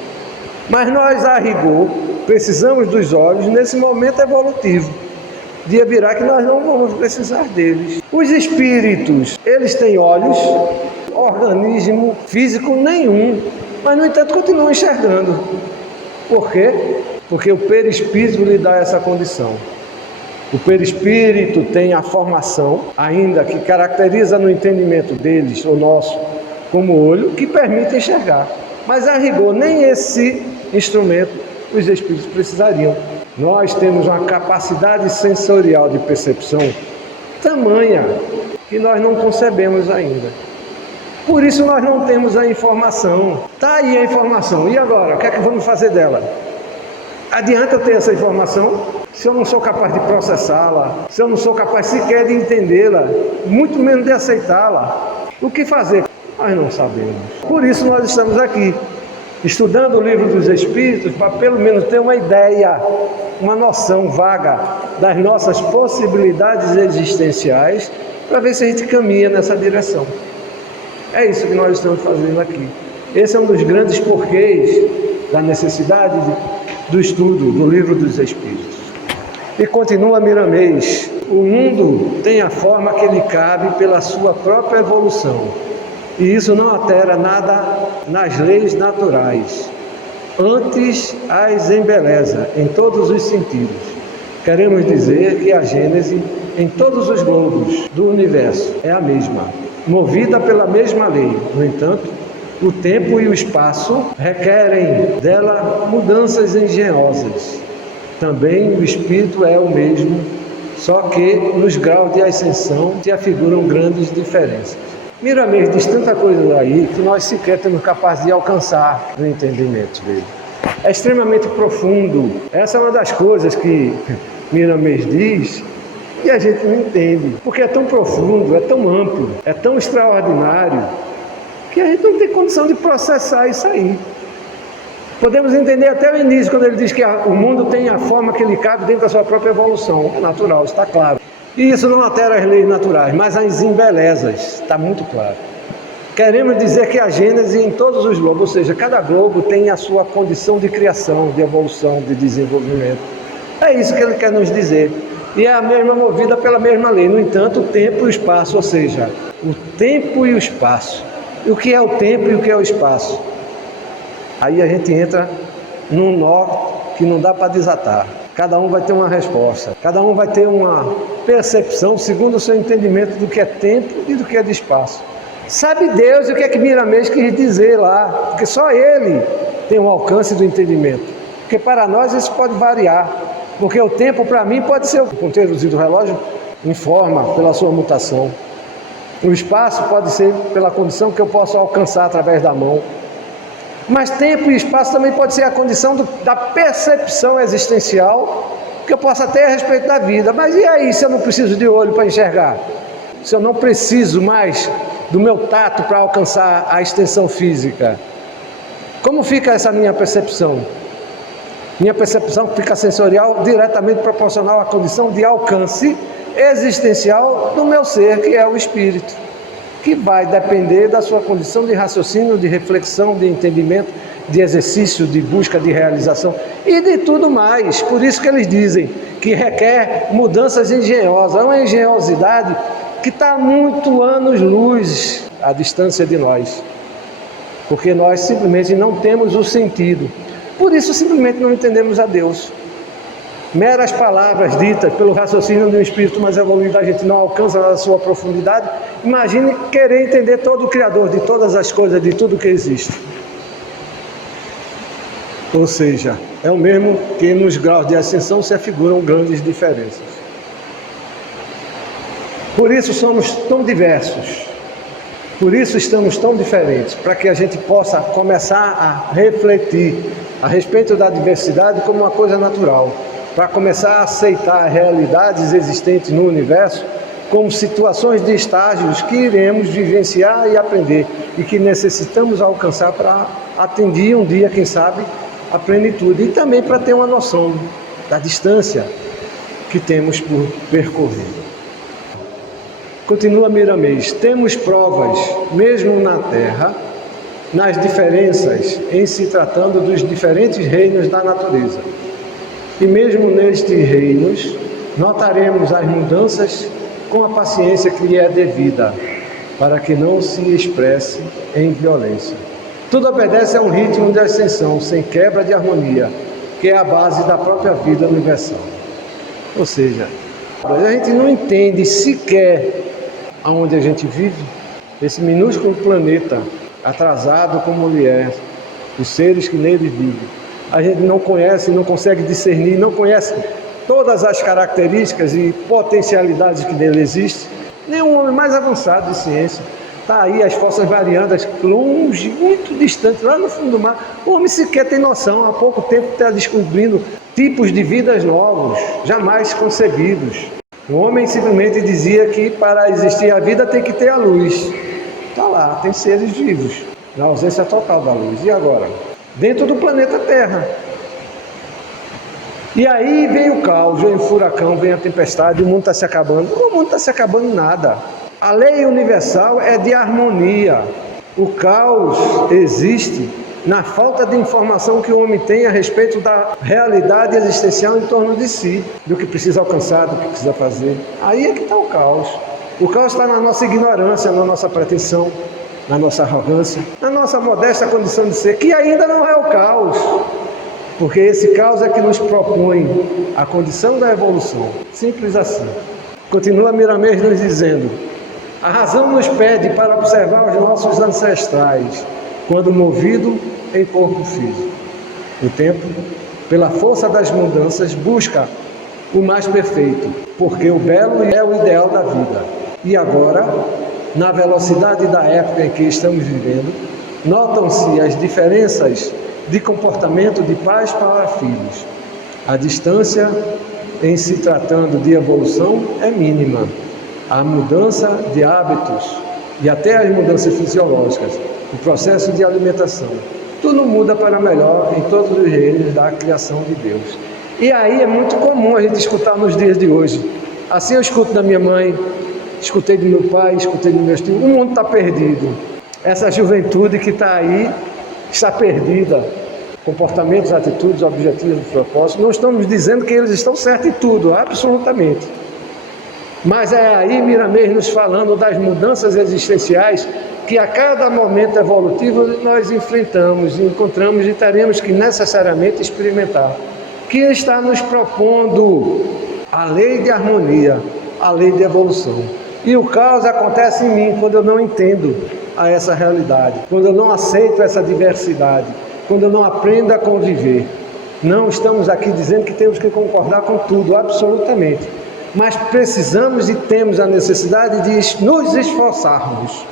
Mas nós, a rigor, precisamos dos olhos nesse momento evolutivo. Dia virá que nós não vamos precisar deles. Os espíritos, eles têm olhos, organismo físico nenhum, mas no entanto continuam enxergando. Por quê? Porque o perispírito lhe dá essa condição. O perispírito tem a formação, ainda que caracteriza no entendimento deles, o nosso, como olho, que permite enxergar. Mas a rigor, nem esse instrumento os espíritos precisariam. Nós temos uma capacidade sensorial de percepção tamanha que nós não concebemos ainda. Por isso nós não temos a informação. Está aí a informação. E agora? O que é que vamos fazer dela? Adianta eu ter essa informação se eu não sou capaz de processá-la, se eu não sou capaz sequer de entendê-la, muito menos de aceitá-la? O que fazer? Nós não sabemos. Por isso nós estamos aqui, estudando o Livro dos Espíritos, para pelo menos ter uma ideia, uma noção vaga das nossas possibilidades existenciais, para ver se a gente caminha nessa direção. É isso que nós estamos fazendo aqui. Esse é um dos grandes porquês da necessidade do estudo do Livro dos Espíritos. E continua Miramês: o mundo tem a forma que lhe cabe pela sua própria evolução, e isso não altera nada nas leis naturais, antes as embeleza em todos os sentidos. Queremos dizer que a gênese em todos os globos do universo é a mesma, movida pela mesma lei. No entanto, o tempo e o espaço requerem dela mudanças engenhosas. Também o espírito é o mesmo, só que nos graus de ascensão se afiguram grandes diferenças. Miramês diz tanta coisa aí que nós sequer temos capaz de alcançar no entendimento dele. É extremamente profundo. Essa é uma das coisas que Miramês diz e a gente não entende, porque é tão profundo, é tão amplo, é tão extraordinário, que a gente não tem condição de processar isso aí. Podemos entender até o início, quando ele diz que o mundo tem a forma que ele cabe dentro da sua própria evolução. É natural, está claro. E isso não altera as leis naturais, mas as embelezas, está muito claro. Queremos dizer que a gênese em todos os globos, ou seja, cada globo tem a sua condição de criação, de evolução, de desenvolvimento. É isso que ele quer nos dizer. E é a mesma movida pela mesma lei. No entanto, o tempo e o espaço, ou seja, o tempo e o espaço. E o que é o tempo e o que é o espaço? Aí a gente entra num nó que não dá para desatar. Cada um vai ter uma resposta. Cada um vai ter uma percepção segundo o seu entendimento do que é tempo e do que é de espaço. Sabe Deus o que é que Miramês quis dizer lá? Porque só Ele tem um alcance do entendimento. Porque para nós isso pode variar. Porque o tempo para mim pode ser o ponteiro do relógio informa pela sua mutação. O espaço pode ser pela condição que eu posso alcançar através da mão. Mas tempo e espaço também pode ser a condição da percepção existencial que eu possa ter a respeito da vida. Mas e aí se eu não preciso de olho para enxergar? Se eu não preciso mais do meu tato para alcançar a extensão física? Como fica essa minha percepção? Minha percepção fica sensorial diretamente proporcional à condição de alcance existencial do meu ser, que é o espírito. que vai depender da sua condição de raciocínio, de reflexão, de entendimento, de exercício, de busca de realização e de tudo mais. Por isso que eles dizem que requer mudanças engenhosas, uma engenhosidade que está muito anos-luz à distância de nós, porque nós simplesmente não temos o sentido. Por isso simplesmente não entendemos a Deus. Meras palavras ditas pelo raciocínio de um espírito mais evoluído, a gente não alcança a sua profundidade. Imagine querer entender todo o Criador de todas as coisas, de tudo que existe. Ou seja, é o mesmo que nos graus de ascensão se afiguram grandes diferenças. Por isso somos tão diversos, por isso estamos tão diferentes, para que a gente possa começar a refletir a respeito da diversidade como uma coisa natural, para começar a aceitar realidades existentes no universo como situações de estágios que iremos vivenciar e aprender e que necessitamos alcançar para atingir um dia, quem sabe, a plenitude, e também para ter uma noção da distância que temos por percorrer. Continua Miramês: temos provas, mesmo na Terra, nas diferenças em se tratando dos diferentes reinos da natureza. E mesmo nestes reinos, notaremos as mudanças com a paciência que lhe é devida, para que não se expresse em violência. Tudo obedece a um ritmo de ascensão, sem quebra de harmonia, que é a base da própria vida universal. Ou seja, a gente não entende sequer aonde a gente vive, esse minúsculo planeta, atrasado como ele é, os seres que nele vivem. A gente não conhece, não consegue discernir, não conhece todas as características e potencialidades que nele existem. Nenhum homem mais avançado de ciência. Está aí as forças variandas, longe, muito distante, lá no fundo do mar. O homem sequer tem noção, há pouco tempo está descobrindo tipos de vidas novos, jamais concebidos. O homem simplesmente dizia que para existir a vida tem que ter a luz. Está lá, tem seres vivos, na ausência total da luz. E agora? Dentro do planeta Terra. E aí vem o caos, vem o furacão, vem a tempestade, o mundo está se acabando. O mundo está se acabando nada. A lei universal é de harmonia. O caos existe na falta de informação que o homem tem a respeito da realidade existencial em torno de si, do que precisa alcançar, do que precisa fazer. Aí é que está o caos. O caos está na nossa ignorância, na nossa pretensão, na nossa arrogância, na nossa modesta condição de ser, que ainda não é o caos, porque esse caos é que nos propõe a condição da evolução. Simples assim. Continua Miramês nos dizendo: a razão nos pede para observar os nossos ancestrais, quando movido em corpo físico. O tempo, pela força das mudanças, busca o mais perfeito, porque o belo é o ideal da vida. E agora, na velocidade da época em que estamos vivendo, notam-se as diferenças de comportamento de pais para filhos. A distância, em se tratando de evolução, é mínima. A mudança de hábitos e até as mudanças fisiológicas, o processo de alimentação, tudo muda para melhor em todos os reinos da criação de Deus. E aí é muito comum a gente escutar nos dias de hoje. Assim eu escuto da minha mãe, escutei do meu pai, escutei dos meus tios. O mundo está perdido. Essa juventude que está aí está perdida. Comportamentos, atitudes, objetivos, propósitos. Não estamos dizendo que eles estão certos em tudo, absolutamente. Mas é aí Miramês nos falando das mudanças existenciais que a cada momento evolutivo nós enfrentamos, encontramos e teremos que necessariamente experimentar. Que está nos propondo a lei de harmonia, a lei de evolução. E o caos acontece em mim quando eu não entendo a essa realidade, quando eu não aceito essa diversidade, quando eu não aprendo a conviver. Não estamos aqui dizendo que temos que concordar com tudo, absolutamente. Mas precisamos e temos a necessidade de nos esforçarmos,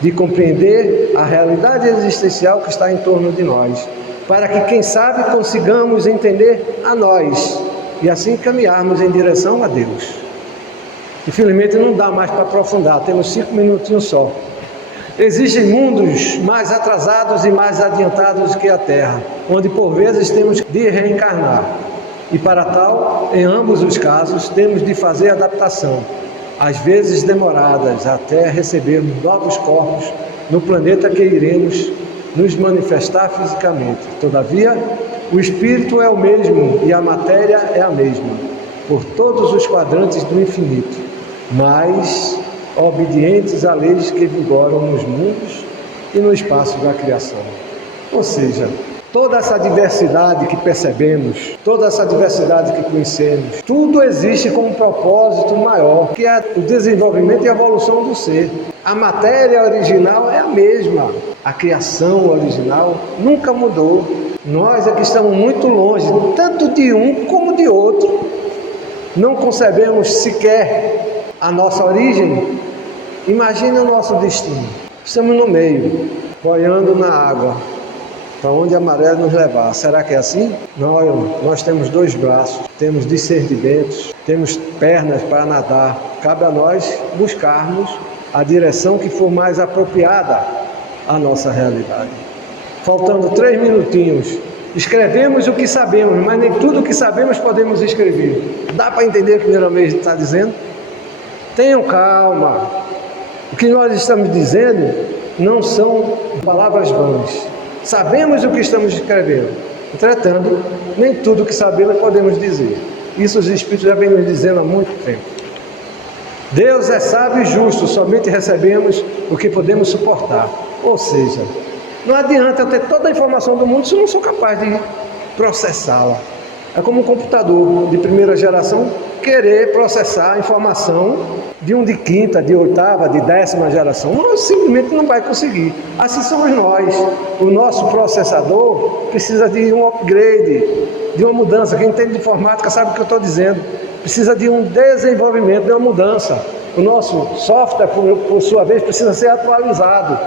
de compreender a realidade existencial que está em torno de nós, para que, quem sabe, consigamos entender a nós e assim caminharmos em direção a Deus. Infelizmente não dá mais para aprofundar, temos 5 minutinhos só. Existem mundos mais atrasados e mais adiantados que a Terra, onde por vezes temos de reencarnar. E para tal, em ambos os casos, temos de fazer adaptação, às vezes demoradas até recebermos novos corpos no planeta que iremos nos manifestar fisicamente. Todavia, o espírito é o mesmo e a matéria é a mesma, por todos os quadrantes do infinito, mas obedientes a leis que vigoram nos mundos e no espaço da criação. Ou seja, toda essa diversidade que percebemos, toda essa diversidade que conhecemos, tudo existe com um propósito maior, que é o desenvolvimento e evolução do ser. A matéria original é a mesma, a criação original nunca mudou. Nós é que estamos muito longe, tanto de um como de outro. Não concebemos sequer a nossa origem. Imagine o nosso destino. Estamos no meio, boiando na água, para onde a maré nos levar. Será que é assim? Nós temos 2 braços, temos discernimentos, temos pernas para nadar. Cabe a nós buscarmos a direção que for mais apropriada à nossa realidade. Faltando 3 minutinhos, escrevemos o que sabemos, mas nem tudo o que sabemos podemos escrever. Dá para entender o que o primeiro está dizendo? Tenham calma. O que nós estamos dizendo não são palavras vãs. Sabemos o que estamos escrevendo. Entretanto, nem tudo o que sabemos podemos dizer. Isso os Espíritos já vêm nos dizendo há muito tempo. Deus é sábio e justo, somente recebemos o que podemos suportar. Ou seja, não adianta eu ter toda a informação do mundo se eu não sou capaz de processá-la. É como um computador de primeira geração querer processar a informação de um de quinta, de oitava, de 10ª geração. Nós simplesmente não vai conseguir. Assim somos nós. O nosso processador precisa de um upgrade, de uma mudança. Quem entende de informática sabe o que eu estou dizendo. Precisa de um desenvolvimento, de uma mudança. O nosso software, por sua vez, precisa ser atualizado.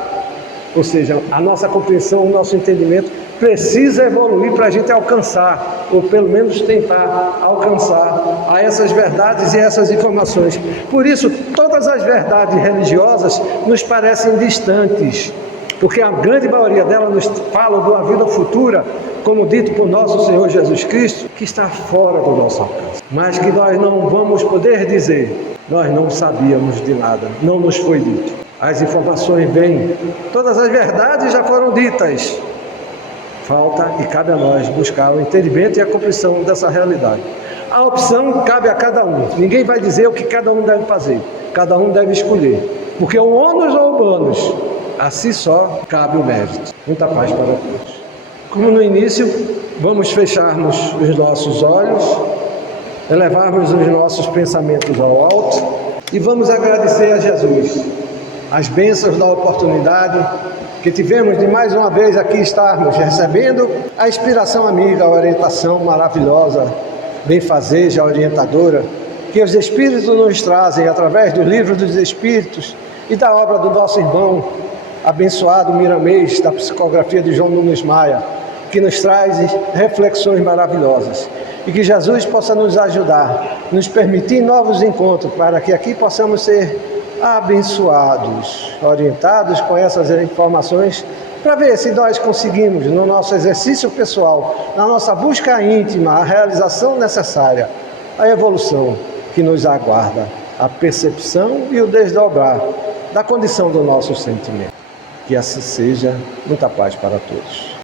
Ou seja, a nossa compreensão, o nosso entendimento precisa evoluir para a gente alcançar, ou pelo menos tentar alcançar a essas verdades e essas informações. Por isso, todas as verdades religiosas nos parecem distantes, porque a grande maioria delas nos fala de uma vida futura, como dito por nosso Senhor Jesus Cristo, que está fora do nosso alcance, mas que nós não vamos poder dizer, nós não sabíamos de nada, não nos foi dito. As informações vêm, todas as verdades já foram ditas. Falta e cabe a nós buscar o entendimento e a compreensão dessa realidade. A opção cabe a cada um. Ninguém vai dizer o que cada um deve fazer. Cada um deve escolher. Porque o ônus ou o bônus, a si só cabe o mérito. Muita paz para todos. Como no início, vamos fecharmos os nossos olhos, elevarmos os nossos pensamentos ao alto e vamos agradecer a Jesus as bênçãos da oportunidade que tivemos de mais uma vez aqui estarmos recebendo a inspiração amiga, a orientação maravilhosa, benfazeja, orientadora, que os Espíritos nos trazem através do Livro dos Espíritos e da obra do nosso irmão abençoado Miramês, da psicografia de João Nunes Maia, que nos traz reflexões maravilhosas. E que Jesus possa nos ajudar, nos permitir novos encontros, para que aqui possamos ser abençoados, orientados com essas informações, para ver se nós conseguimos, no nosso exercício pessoal, na nossa busca íntima, a realização necessária, a evolução que nos aguarda, a percepção e o desdobrar da condição do nosso sentimento. Que assim seja. Muita paz para todos.